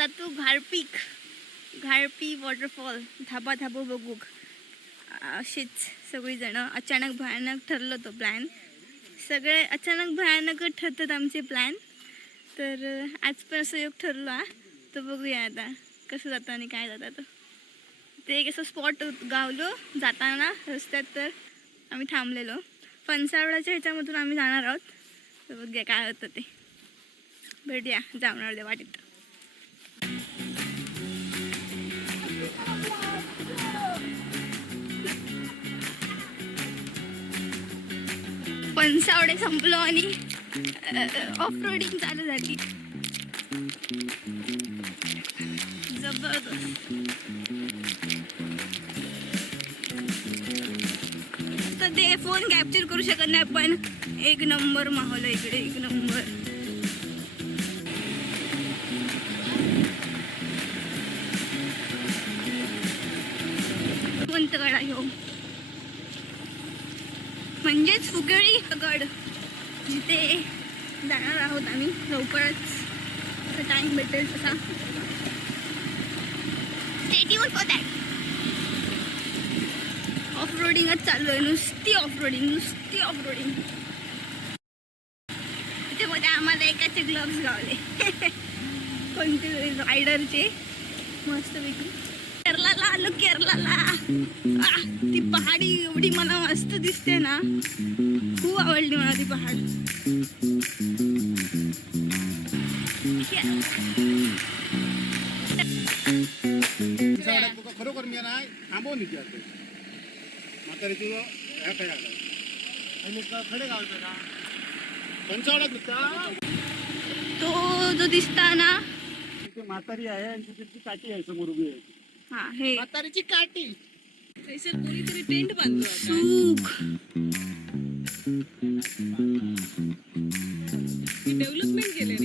जातो घाळपी वॉटरफॉल धाबा बघूक. अशीच सगळीजण अचानक भयानक ठरलं तो प्लॅन. सगळे अचानक भयानकच ठरतात आमचे प्लॅन. तर आज पण असं योग ठरला. तर बघूया आता कसं जातं आणि काय जातं. ते एक असं स्पॉट गावलो जाताना रस्त्यात. तर आम्ही थांबलेलो फणसावळाच्या ह्याच्यामधून आम्ही जाणार आहोत. तर बघूया काय होतं ते. भेटूया जाणार दे वाटेत. फणसावडे संपलो आणि ऑफ रोडिंग चालू झाली. जबरदस्त. तर ते फोन कॅप्चर करू शकत नाही पण एक नंबर माहोल आहे इकडे. एक नंबर. गडा ह्यो म्हणजेच फुगळी गड जिथे जाणार आहोत आम्ही लवकरच. टाइम भेटेल तसा. Stay tuned for that. Off रोडिंगच चालू आहे. नुसती ऑफ रोडिंग. त्यामध्ये आम्हाला एकाचे ग्लोव्स गावले कोणते रायडरचे मस्तपैकी. केरलाला आलो. ती पहाडी एवढी मला मस्त दिसते ना. खूप आवडली मला ती पहाड. खरोखर मी नाही थांबवून म्हातारी तुझं खडे गावचा तो जो दिसता ना म्हातारी आहे आणि तिथे काठी आहे समोर उभी आहे. हा हे म्हातारीची काठी. कोणीतरी टेंट बांधतो. सुख डेव्हलपमेंट केले.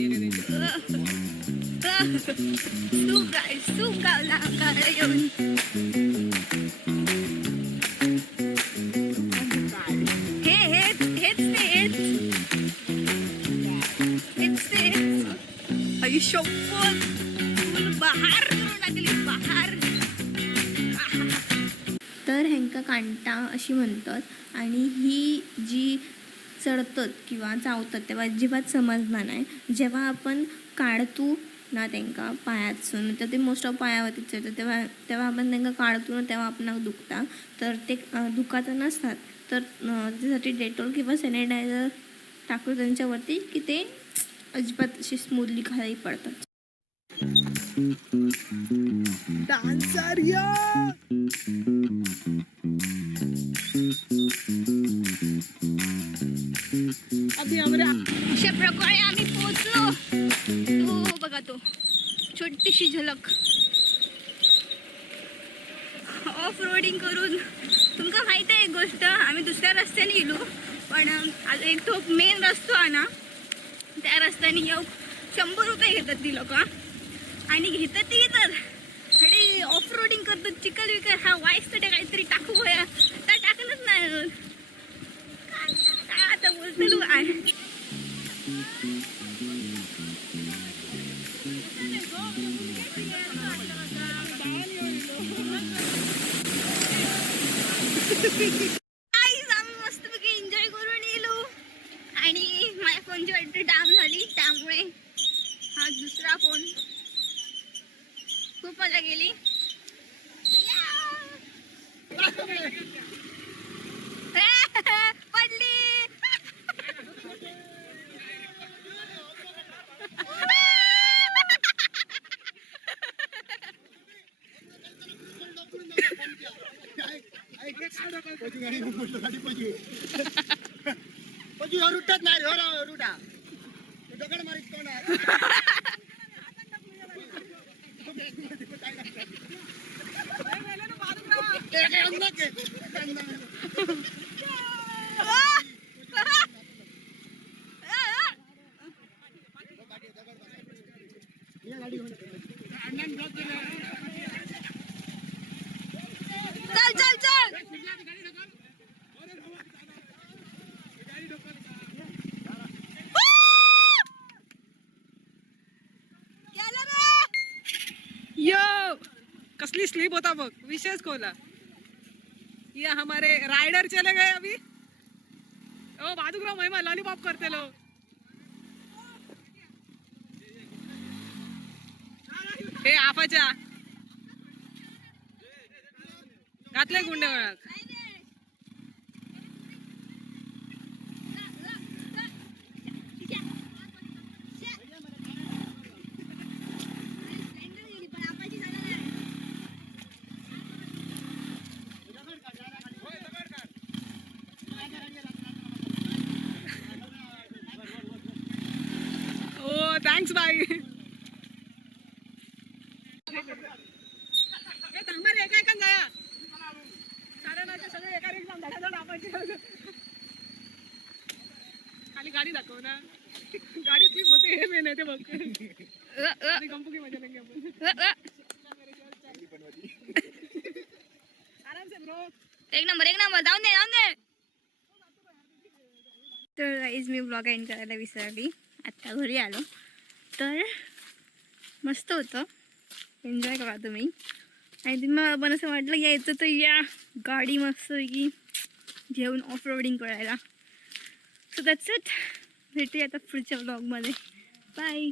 सुख गावला गाड्या घेऊन. तर ह्यांका कांटा अशी म्हणतात. आणि ही जी चढतात किंवा चावतात तेव्हा अजिबात समजणार नाही. जेव्हा आपण काढतो ना त्यांना पायातसून तर ते मोस्ट ऑफ पायावरती चढतात. तेव्हा आपण त्यांना काढतो ना तेव्हा आपण दुखता. तर ते दुखाचं नसतात. तर त्यासाठी डेटॉल किंवा सॅनिटायझर टाकतो त्यांच्यावरती की ते अजिबात अशी स्मूथली खाली पडतात. अशा प्रकारे आम्ही पोहोचलो. तो बघा तो छोटीशी झलक. ऑफ रोडिंग करून तुमका माहिती आहे एक गोष्ट. आम्ही दुसऱ्या रस्त्याने गेलो पण एक तो मेन रस्तो आहे ना त्या रस्त्याने येऊ 100 रुपये घेतात ती लोक. आणि घेतात ती तर आणि ऑफ रोडिंग करतात. चिकल विकल हा वाईस तर काहीतरी टाकू होया तर टाकलंच नाही. काय आता बोलतो आम्ही मस्तपैकी एन्जॉय करून येलो. आणि माझ्या फोनची बॅटरी डाऊन झाली त्यामुळे हा दुसरा फोन खूप मजा गेली. पडली. रुटत नाही रुटा दगड मारीत कोण चल असली स्लीप होता बघ विशेष खोला. ये हमारे राइडर चले गए अभी. ओ बादुकराव महिमा लॉलीपॉप करते लो. हे आपाच्या घातले गुंडे ओळख. ओ थँक्स बाई. थांबा रे एका एकान जाया. साडेनऊचे सगळे एका रिक्षात धडाधड आपायचे. खाली गाडी दाखव ना. गाडी स्लीप होते हे मेन आहे ते बघ. आणि गंपू की मजा लेंगे आपण. आराम से ब्रो. एक नंबर जाऊन दे. तर गाईज मी ब्लॉग एंड करायला विसरली. आत्ता घरी आलो तर मस्त होतं. एन्जॉय करा तुम्ही. आणि तुम्हाला पण असं वाटलं यायचं तर या गाडी मस्त की घेऊन ऑफ रोडिंग करायला. So that's it. भेटूया आता पुढच्या ब्लॉगमध्ये. बाय.